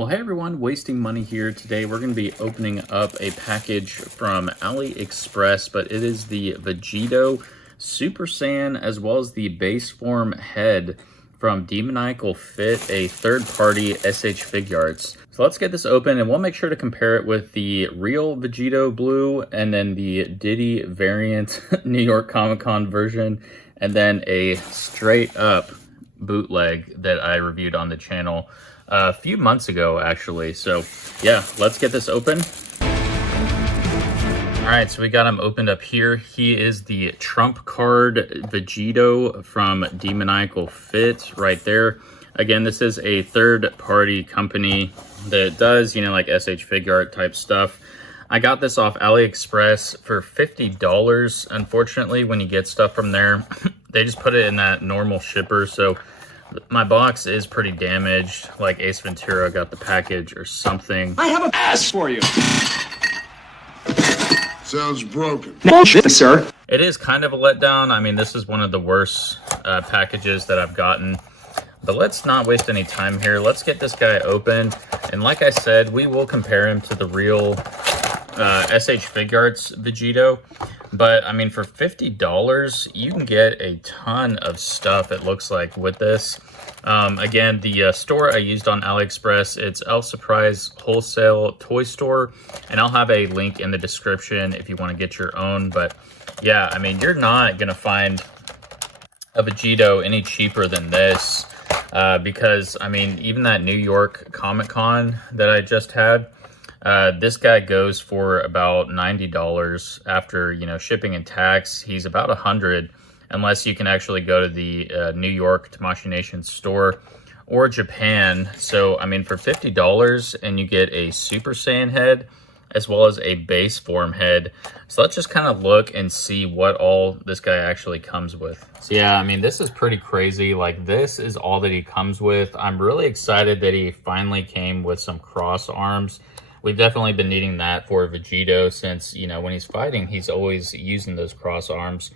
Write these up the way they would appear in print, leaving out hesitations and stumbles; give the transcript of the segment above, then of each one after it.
Well, hey everyone, Wasting Money here. Today we're going to be opening up a package from AliExpress, but it is the Vegito Super Saiyan as well as the base form head from Demoniacal Fit, a third-party SH Figuarts. So let's get this open and we'll make sure to compare it with the real Vegito blue and then the Diddy variant New York Comic Con version and then a straight up bootleg that I reviewed on the channel a few months ago, actually. So yeah, let's get this open. All right, so we got him opened up here. He is the trump card Vegito from Demoniacal Fit right there. Again, this is a third-party company that does, you know, like SH Figuart type stuff. I got this off AliExpress for $50. Unfortunately, when you get stuff from there, they just put it in that normal shipper, so my box is pretty damaged, like Ace Ventura got the package or something. I have a pass for you. Sounds broken. Bullshit, sir. It is kind of a letdown. I mean, this is one of the worst packages that I've gotten. But let's not waste any time here. Let's get this guy open. And like I said, we will compare him to the real SH Figuarts Vegito. But I mean, for $50, you can get a ton of stuff, it looks like, with this. Again, the store I used on AliExpress, it's Elf Surprise Wholesale Toy Store, and I'll have a link in the description if you want to get your own. But yeah, I mean, you're not gonna find a Vegito any cheaper than this, because I mean, even that New York Comic Con that I just had, this guy goes for about $90 after, you know, shipping and tax. He's about $100 unless you can actually go to the New York Tamashii Nation store or Japan. So I mean, for $50 and you get a Super Saiyan head as well as a base form head. So let's just kind of look and see what all this guy actually comes with. So yeah, I mean, this is pretty crazy. Like, this is all that he comes with. I'm really excited that he finally came with some cross arms. We've definitely been needing that for Vegito since, you know, when he's fighting, he's always using those cross arms.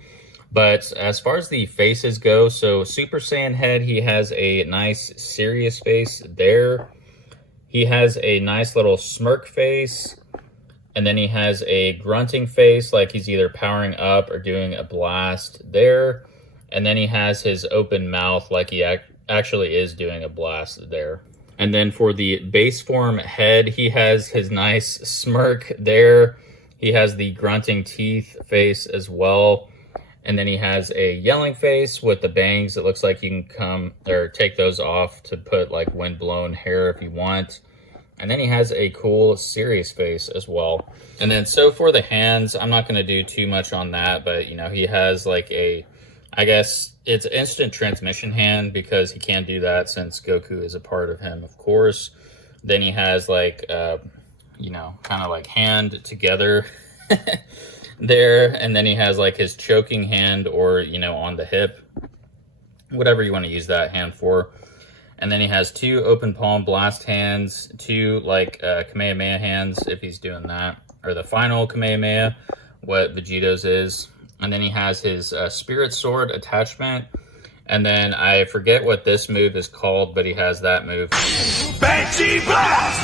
But as far as the faces go, so Super Saiyan head, he has a nice serious face there. He has a nice little smirk face. And then he has a grunting face, like he's either powering up or doing a blast there. And then he has his open mouth, like he actually is doing a blast there. And then for the base form head, he has his nice smirk there. He has the grunting teeth face as well. And then he has a yelling face with the bangs. It looks like you can come or take those off to put like windblown hair if you want. And then he has a cool serious face as well. And then so for the hands, I'm not going to do too much on that, but you know, he has like a, I guess it's instant transmission hand because he can't do that since Goku is a part of him, of course. Then he has like, you know, kind of like hand together there. And then he has like his choking hand or, you know, on the hip, whatever you want to use that hand for. And then he has two open palm blast hands, two like Kamehameha hands if he's doing that, or the final Kamehameha, what Vegito's is. And then he has his Spirit Sword attachment. And then I forget what this move is called, but he has that move. Banshee Blast!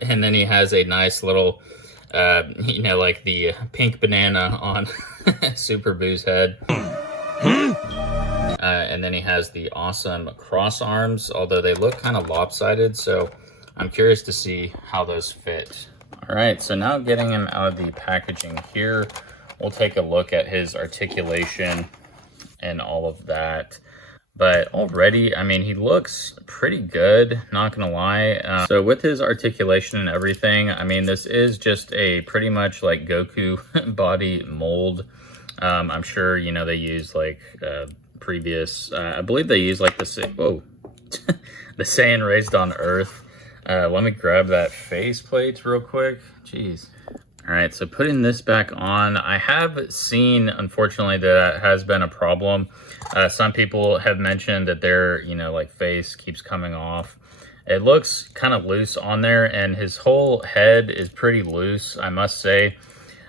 And then he has a nice little, you know, like the pink banana on Super Boo's head. And then he has the awesome cross arms, although they look kind of lopsided, so I'm curious to see how those fit. All right, so now getting him out of the packaging here, we'll take a look at his articulation and all of that. But already, I mean, he looks pretty good, not gonna lie. So with his articulation and everything, I mean, this is just a pretty much like Goku body mold. I'm sure, you know, they use like previous, I believe they use like the, whoa, the Saiyan Raised on Earth. Let me grab that faceplate real quick. Jeez. All right, so putting this back on, I have seen, unfortunately, that has been a problem. Some people have mentioned that their, you know, like face keeps coming off. It looks kind of loose on there, and his whole head is pretty loose, I must say.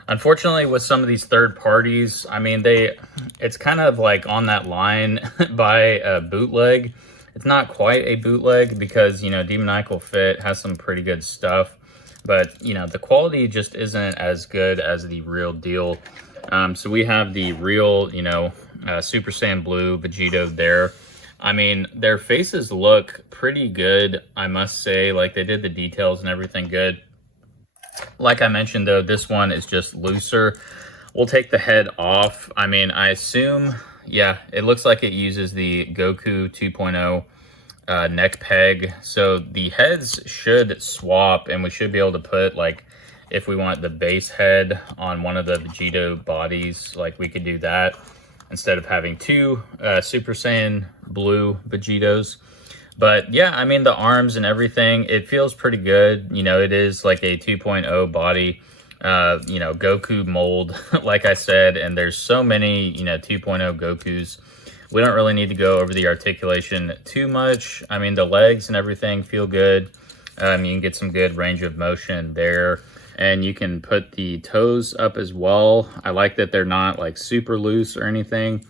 Unfortunately, with some of these third parties, I mean, it's kind of like on that line by a bootleg. It's not quite a bootleg because, you know, Demoniacal Fit has some pretty good stuff, but, you know, the quality just isn't as good as the real deal. So we have the real, you know, Super Saiyan Blue Vegito there. I mean, their faces look pretty good, I must say. Like, they did the details and everything good. Like I mentioned, though, this one is just looser. We'll take the head off. I mean, I assume, yeah, it looks like it uses the Goku 2.0 neck peg. So the heads should swap, and we should be able to put, like, if we want the base head on one of the Vegito bodies, like, we could do that instead of having two Super Saiyan Blue Vegitos. But yeah, I mean, the arms and everything, it feels pretty good. You know, it is like a 2.0 body, you know, Goku mold, like I said, and there's so many, you know, 2.0 Gokus. We don't really need to go over the articulation too much. I mean, the legs and everything feel good. You can get some good range of motion there. And you can put the toes up as well. I like that they're not like super loose or anything.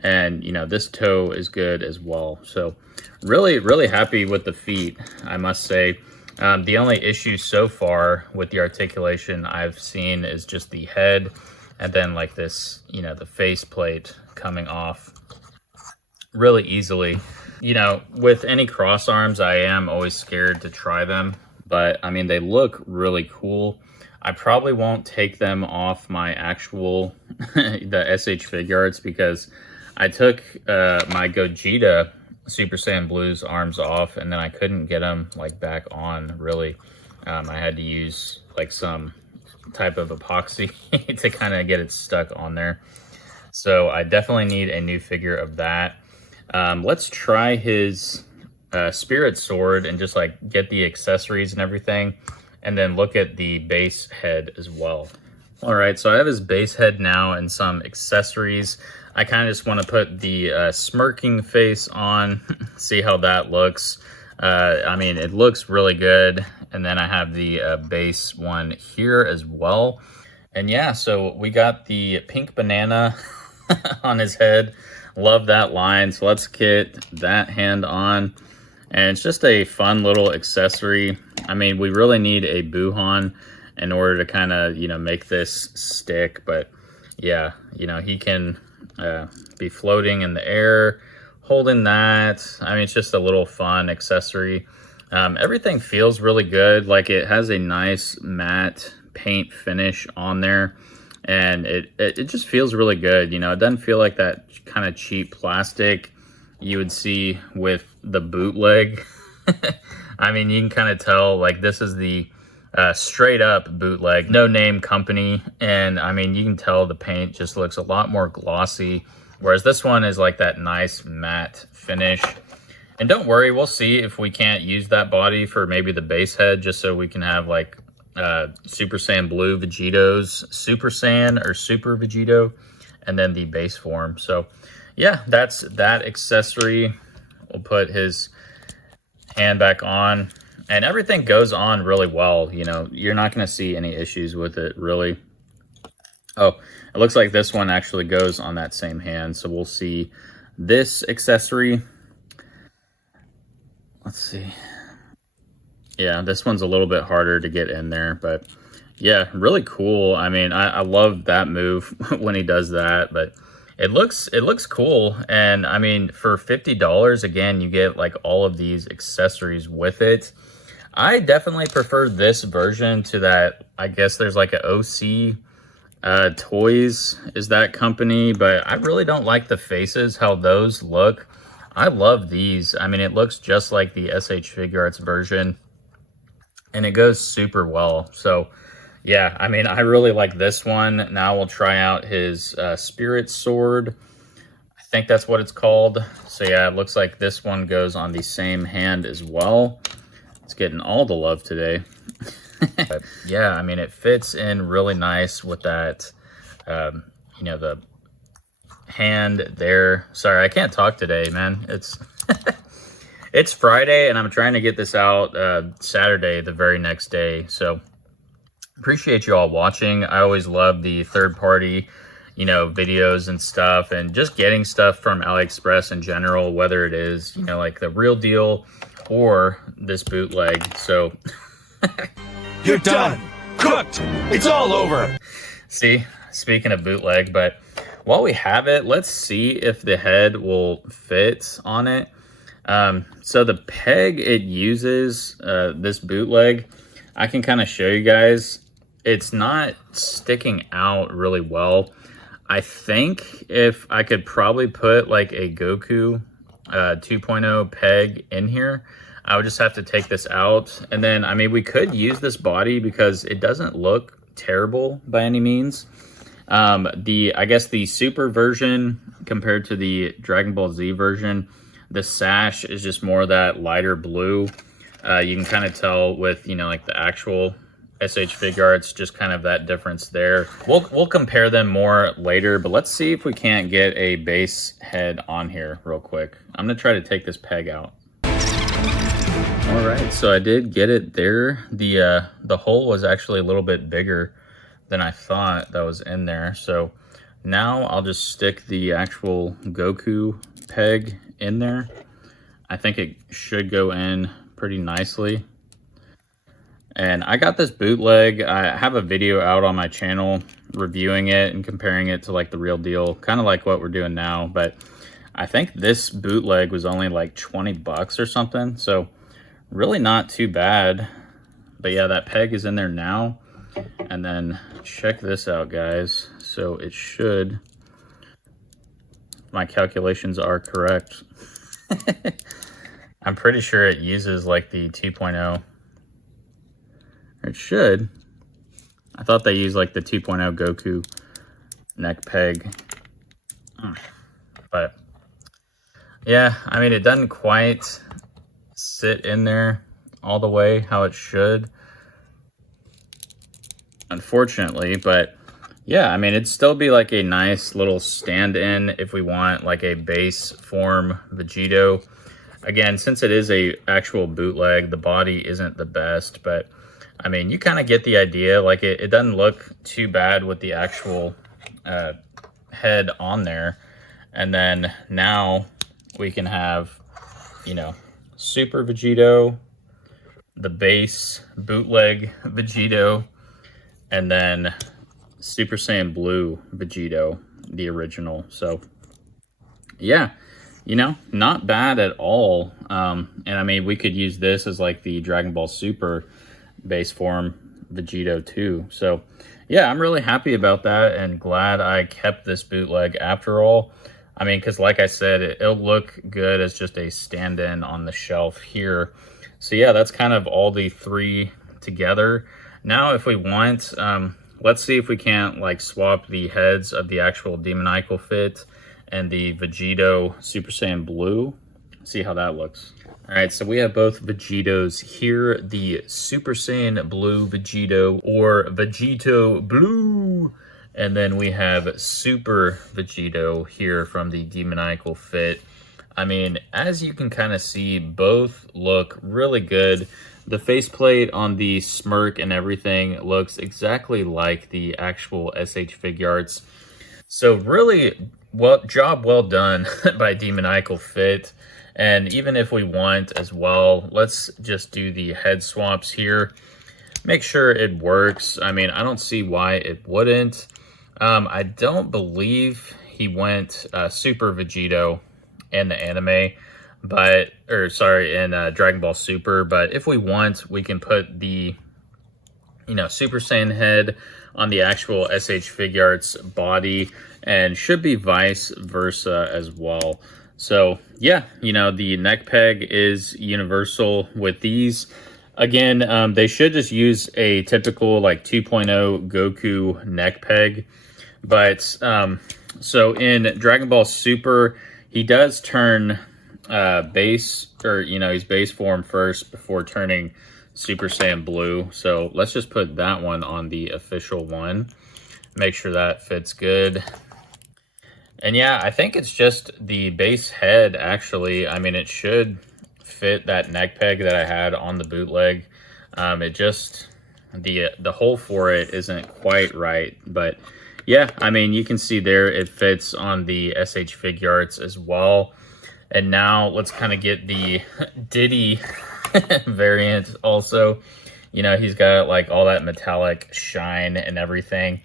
And, you know, this toe is good as well. So really, really happy with the feet, I must say. The only issue so far with the articulation I've seen is just the head and then like this, you know, the face plate coming off really easily. You know, with any cross arms, I am always scared to try them. But, I mean, they look really cool. I probably won't take them off my actual, the SH Figuarts, because I took my Gogeta Super Saiyan Blue's arms off, and then I couldn't get them, like, back on, really. I had to use, like, some type of epoxy to kind of get it stuck on there. So I definitely need a new figure of that. Let's try his Spirit Sword and just, like, get the accessories and everything, and then look at the base head as well. All right, so I have his base head now and some accessories. I kind of just want to put the smirking face on, see how that looks. I mean, it looks really good. And then I have the base one here as well. And yeah, so we got the pink banana on his head. Love that line. So let's get that hand on. And it's just a fun little accessory. I mean, we really need a Buhan in order to kind of, you know, make this stick. But yeah, you know, he can be floating in the air, holding that. I mean, it's just a little fun accessory. Everything feels really good. Like, it has a nice matte paint finish on there. And it just feels really good. You know, it doesn't feel like that kind of cheap plastic you would see with the bootleg. I mean, you can kind of tell, like, this is the straight up bootleg, no name company. And I mean, you can tell the paint just looks a lot more glossy, whereas this one is like that nice matte finish. And don't worry, we'll see if we can't use that body for maybe the base head, just so we can have like Super Saiyan Blue Vegito's Super Saiyan or Super Vegito, and then the base form. So yeah, that's that accessory. We'll put his hand back on, and everything goes on really well. You know, you're not going to see any issues with it, really. Oh, it looks like this one actually goes on that same hand. So we'll see this accessory. Let's see. Yeah, this one's a little bit harder to get in there, but yeah, really cool. I mean, I love that move when he does that, but it looks cool. And I mean, for $50, again, you get like all of these accessories with it. I definitely prefer this version to that. I guess there's like an OC Toys is that company, but I really don't like the faces, how those look. I love these. I mean, it looks just like the SH Figuarts version, and it goes super well. So yeah, I mean, I really like this one. Now we'll try out his Spirit Sword. I think that's what it's called. So yeah, it looks like this one goes on the same hand as well. It's getting all the love today. But yeah, I mean, it fits in really nice with that, you know, the hand there. Sorry, I can't talk today, man. It's it's Friday, and I'm trying to get this out Saturday, the very next day. So appreciate you all watching. I always love the third-party, you know, videos and stuff, and just getting stuff from AliExpress in general, whether it is, you know, like the real deal or this bootleg. So You're done. Cooked. It's all over. see, speaking of bootleg, but while we have it, let's see if the head will fit on it. So the peg it uses, this bootleg, I can kind of show you guys. It's not sticking out really well. I think if I could probably put like a Goku 2.0 peg in here, I would just have to take this out. And then, I mean, we could use this body because it doesn't look terrible by any means. I guess the Super version compared to the Dragon Ball Z version, the sash is just more that lighter blue. You can kind of tell with, you know, like the actual SH Figuarts, just kind of that difference there. We'll compare them more later, but let's see if we can't get a base head on here real quick. I'm gonna try to take this peg out. All right, so I did get it there. The hole was actually a little bit bigger than I thought that was in there. So now I'll just stick the actual Goku peg in there. I think it should go in pretty nicely. And I got this bootleg. I have a video out on my channel reviewing it and comparing it to like the real deal, kind of like what we're doing now. But I think this bootleg was only like 20 bucks or something. So really not too bad. But yeah, that peg is in there now. And then check this out, guys. So it should, my calculations are correct. I'm pretty sure it uses like the 2.0. It should. I thought they used like the 2.0 Goku neck peg. But yeah, I mean, it doesn't quite sit in there all the way how it should, unfortunately. But yeah, I mean, it'd still be like a nice little stand-in if we want like a base form Vegito. Again, since it is a actual bootleg, the body isn't the best, but I mean, you kind of get the idea. Like it doesn't look too bad with the actual head on there. And then now we can have, you know, Super Vegito, the base bootleg Vegito, and then Super Saiyan Blue Vegito, the original. So yeah, you know, not bad at all. And I mean, we could use this as like the Dragon Ball Super base form Vegito too. So yeah, I'm really happy about that and glad I kept this bootleg after all. I mean, because like I said, it'll look good as just a stand-in on the shelf here. So yeah, that's kind of all the three together. Now if we want, let's see if we can't like swap the heads of the actual Demoniacal fit and the Vegito Super Saiyan Blue. See how that looks. All right, so we have both Vegitos here, the Super Saiyan Blue Vegito or Vegito Blue. And then we have Super Vegito here from the Demoniacal fit. I mean, as you can kind of see, both look really good. The faceplate on the smirk and everything looks exactly like the actual SH Figuarts. So really, job well done by Demoniacal fit. And even if we want as well, let's just do the head swaps here. Make sure it works. I mean, I don't see why it wouldn't. I don't believe he went Super Vegito in the anime, but, or sorry, in Dragon Ball Super. But if we want, we can put the, you know, Super Saiyan head on the actual SH Figuarts body, and should be vice versa as well. So yeah, you know, the neck peg is universal with these. Again, they should just use a typical like 2.0 Goku neck peg. But so in Dragon Ball Super, he does turn base, or you know, he's base form first before turning Super Saiyan Blue. So let's just put that one on the official one. Make sure that fits good. And yeah, I think it's just the base head, actually. I mean, it should fit that neck peg that I had on the bootleg. It just, the hole for it isn't quite right. But yeah, I mean, you can see there it fits on the SH Figuarts as well. And now let's kind of get the Diddy variant also. You know, he's got like all that metallic shine and everything.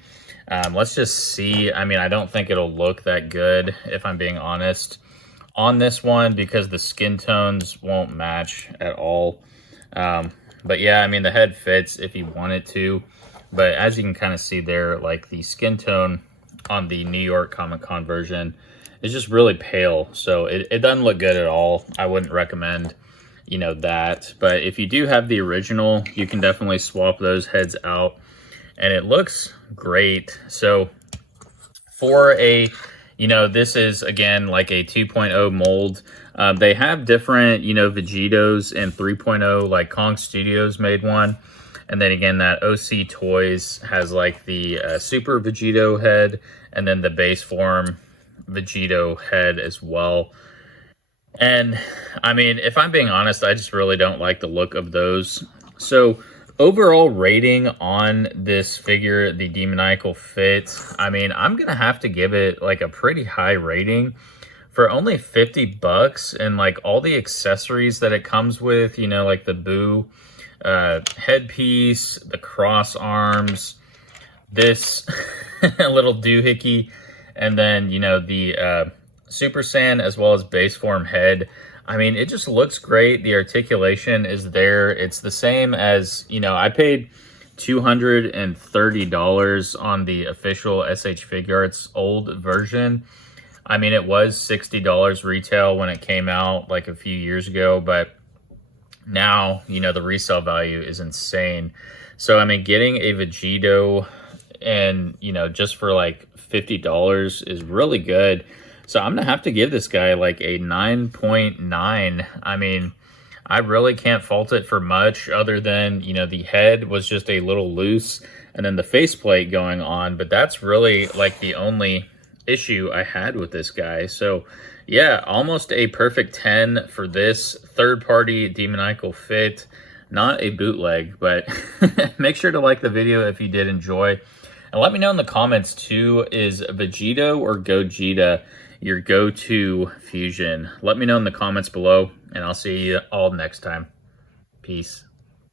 Let's just see. I mean, I don't think it'll look that good, if I'm being honest, on this one, because the skin tones won't match at all. But yeah, I mean, the head fits if you want it to. But as you can kind of see there, like the skin tone on the New York Comic Con version is just really pale. So it doesn't look good at all. I wouldn't recommend, you know, that. But if you do have the original, you can definitely swap those heads out. And it looks great. So for a, you know, this is, again, like a 2.0 mold. They have different, you know, Vegitos and 3.0, like Kong Studios made one. And then again, that OC Toys has like the Super Vegito head and then the base form Vegito head as well. And I mean, if I'm being honest, I just really don't like the look of those. So overall rating on this figure, the Demoniacal Fit, I mean, I'm going to have to give it like a pretty high rating for only 50 bucks, and like all the accessories that it comes with, you know, like the Boo headpiece, the cross arms, this little doohickey, and then, you know, the Super Saiyan as well as base form head. I mean, it just looks great. The articulation is there. It's the same as, you know, I paid $230 on the official SH Figuarts old version. I mean, it was $60 retail when it came out like a few years ago, but now, you know, the resale value is insane. So, I mean, getting a Vegito and, you know, just for like $50 is really good. So I'm going to have to give this guy like a 9.9. I mean, I really can't fault it for much other than, you know, the head was just a little loose and then the faceplate going on. But that's really like the only issue I had with this guy. So yeah, almost a perfect 10 for this third-party Demoniacal Fit. Not a bootleg, but make sure to like the video if you did enjoy. And let me know in the comments too, is Vegito or Gogeta your go-to fusion? Let me know in the comments below, and I'll see you all next time. Peace.